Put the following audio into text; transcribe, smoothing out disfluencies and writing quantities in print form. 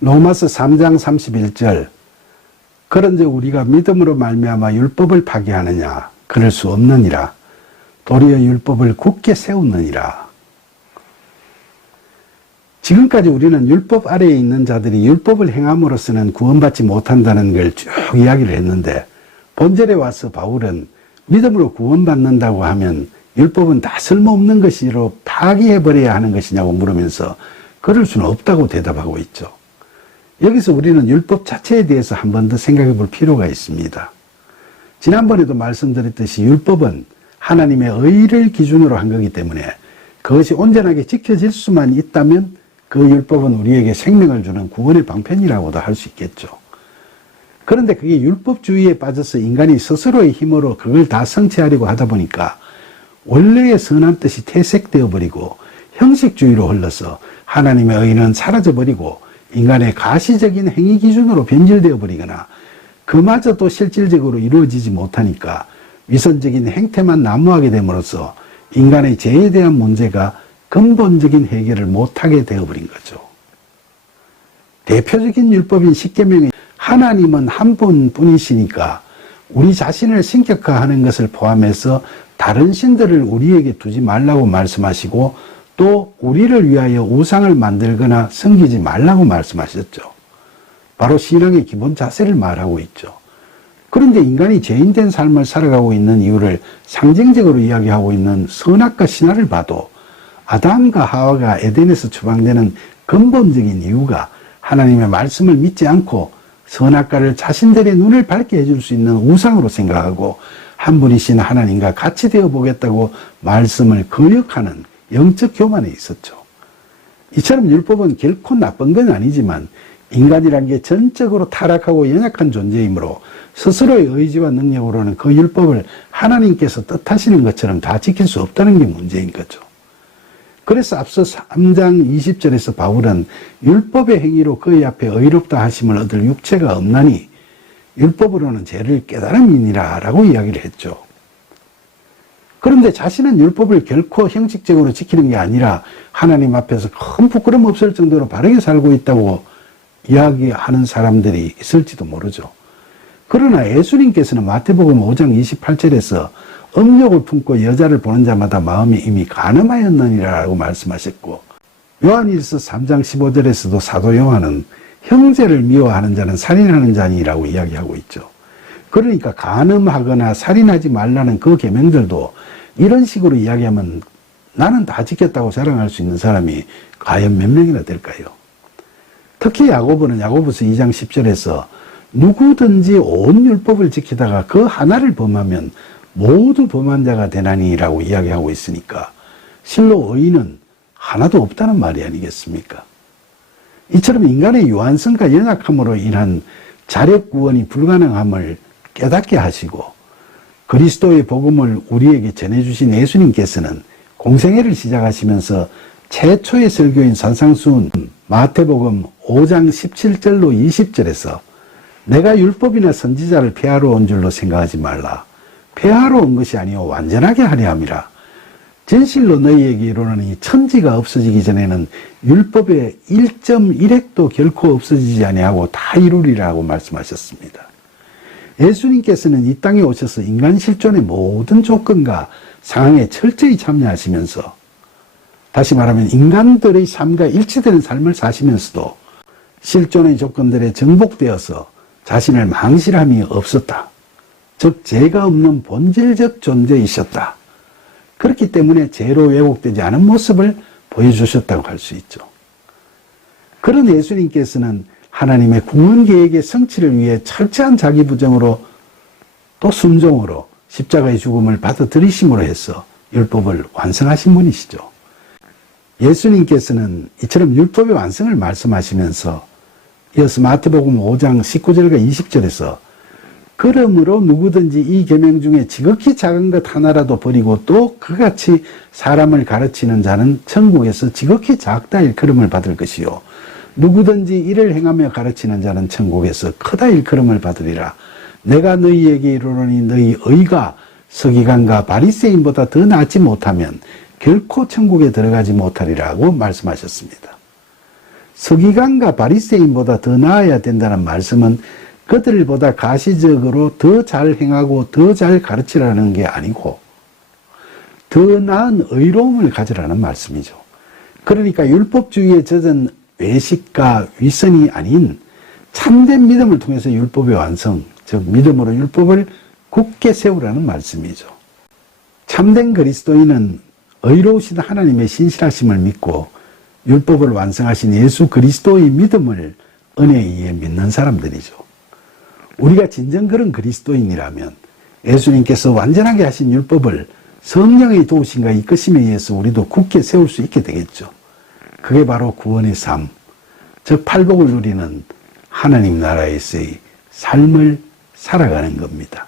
로마서 3장 31절 그런즉 우리가 믿음으로 말미암아 율법을 파기하느냐? 그럴 수 없느니라. 도리어 율법을 굳게 세우느니라. 지금까지 우리는 율법 아래에 있는 자들이 율법을 행함으로써는 구원받지 못한다는 걸 쭉 이야기를 했는데, 본절에 와서 바울은 믿음으로 구원받는다고 하면 율법은 다 쓸모없는 것이로 파기해버려야 하는 것이냐고 물으면서 그럴 수는 없다고 대답하고 있죠. 여기서 우리는 율법 자체에 대해서 한 번 더 생각해 볼 필요가 있습니다. 지난번에도 말씀드렸듯이 율법은 하나님의 의를 기준으로 한 거기 때문에 그것이 온전하게 지켜질 수만 있다면 그 율법은 우리에게 생명을 주는 구원의 방편이라고도 할 수 있겠죠. 그런데 그게 율법주의에 빠져서 인간이 스스로의 힘으로 그걸 다 성취하려고 하다 보니까 원래의 선한 뜻이 퇴색되어 버리고 형식주의로 흘러서 하나님의 의는 사라져 버리고 인간의 가시적인 행위 기준으로 변질되어 버리거나 그마저도 실질적으로 이루어지지 못하니까 위선적인 행태만 난무하게 됨으로써 인간의 죄에 대한 문제가 근본적인 해결을 못하게 되어버린 거죠. 대표적인 율법인 십계명이 하나님은 한 분뿐이시니까 우리 자신을 신격화하는 것을 포함해서 다른 신들을 우리에게 두지 말라고 말씀하시고 또 우리를 위하여 우상을 만들거나 섬기지 말라고 말씀하셨죠. 바로 신앙의 기본 자세를 말하고 있죠. 그런데 인간이 죄인된 삶을 살아가고 있는 이유를 상징적으로 이야기하고 있는 선악과 신화를 봐도 아담과 하와가 에덴에서 추방되는 근본적인 이유가 하나님의 말씀을 믿지 않고 선악과를 자신들의 눈을 밝게 해줄 수 있는 우상으로 생각하고 한 분이신 하나님과 같이 되어 보겠다고 말씀을 거역하는 영적 교만에 있었죠. 이처럼 율법은 결코 나쁜 건 아니지만 인간이란 게 전적으로 타락하고 연약한 존재이므로 스스로의 의지와 능력으로는 그 율법을 하나님께서 뜻하시는 것처럼 다 지킬 수 없다는 게 문제인 거죠. 그래서 앞서 3장 20절에서 바울은 율법의 행위로 그의 앞에 의롭다 하심을 얻을 육체가 없나니 율법으로는 죄를 깨달음이니라 라고 이야기를 했죠. 그런데 자신은 율법을 결코 형식적으로 지키는 게 아니라 하나님 앞에서 큰 부끄럼 없을 정도로 바르게 살고 있다고 이야기하는 사람들이 있을지도 모르죠. 그러나 예수님께서는 마태복음 5장 28절에서 음욕을 품고 여자를 보는 자마다 마음이 이미 간음하였느니라고 말씀하셨고, 요한일서 3장 15절에서도 사도 요한은 형제를 미워하는 자는 살인하는 자니라고 이야기하고 있죠. 그러니까 간음하거나 살인하지 말라는 그 계명들도 이런 식으로 이야기하면 나는 다 지켰다고 자랑할 수 있는 사람이 과연 몇 명이나 될까요? 특히 야고보는 야고보서 2장 10절에서 누구든지 온 율법을 지키다가 그 하나를 범하면 모두 범한 자가 되나니라고 이야기하고 있으니까 실로 의인은 하나도 없다는 말이 아니겠습니까? 이처럼 인간의 유한성과 연약함으로 인한 자력 구원이 불가능함을 깨닫게 하시고 그리스도의 복음을 우리에게 전해주신 예수님께서는 공생애를 시작하시면서 최초의 설교인 산상수훈 마태복음 5장 17절로 20절에서 내가 율법이나 선지자를 폐하러 온 줄로 생각하지 말라. 폐하러 온 것이 아니오 완전하게 하려 함이라. 진실로 너희에게 이르노니 천지가 없어지기 전에는 율법의 1.1획도 결코 없어지지 아니하고 다 이루리라고 말씀하셨습니다. 예수님께서는 이 땅에 오셔서 인간 실존의 모든 조건과 상황에 철저히 참여하시면서 다시 말하면 인간들의 삶과 일치되는 삶을 사시면서도 실존의 조건들에 정복되어서 자신을 망실함이 없었다. 즉 죄가 없는 본질적 존재이셨다. 그렇기 때문에 죄로 왜곡되지 않은 모습을 보여주셨다고 할 수 있죠. 그런 예수님께서는 하나님의 구원 계획의 성취를 위해 철저한 자기 부정으로 또 순종으로 십자가의 죽음을 받아들이심으로 해서 율법을 완성하신 분이시죠. 예수님께서는 이처럼 율법의 완성을 말씀하시면서 이어서 마태복음 5장 19절과 20절에서 그러므로 누구든지 이 계명 중에 지극히 작은 것 하나라도 버리고 또 그같이 사람을 가르치는 자는 천국에서 지극히 작다 일컬음을 받을 것이요 누구든지 이를 행하며 가르치는 자는 천국에서 크다 일컬음을 받으리라. 내가 너희에게 이르노니 너희 의가 서기관과 바리새인보다 더 낫지 못하면 결코 천국에 들어가지 못하리라고 말씀하셨습니다. 서기관과 바리새인보다 더 나아야 된다는 말씀은 그들보다 가시적으로 더 잘 행하고 더 잘 가르치라는 게 아니고 더 나은 의로움을 가지라는 말씀이죠. 그러니까 율법주의에 젖은 외식과 위선이 아닌 참된 믿음을 통해서 율법의 완성, 즉 믿음으로 율법을 굳게 세우라는 말씀이죠. 참된 그리스도인은 의로우신 하나님의 신실하심을 믿고 율법을 완성하신 예수 그리스도의 믿음을 은혜에 의해 믿는 사람들이죠. 우리가 진정 그런 그리스도인이라면 예수님께서 완전하게 하신 율법을 성령의 도우심과 이끄심에 의해서 우리도 굳게 세울 수 있게 되겠죠. 그게 바로 구원의 삶, 즉 팔복을 누리는 하나님 나라에서의 삶을 살아가는 겁니다.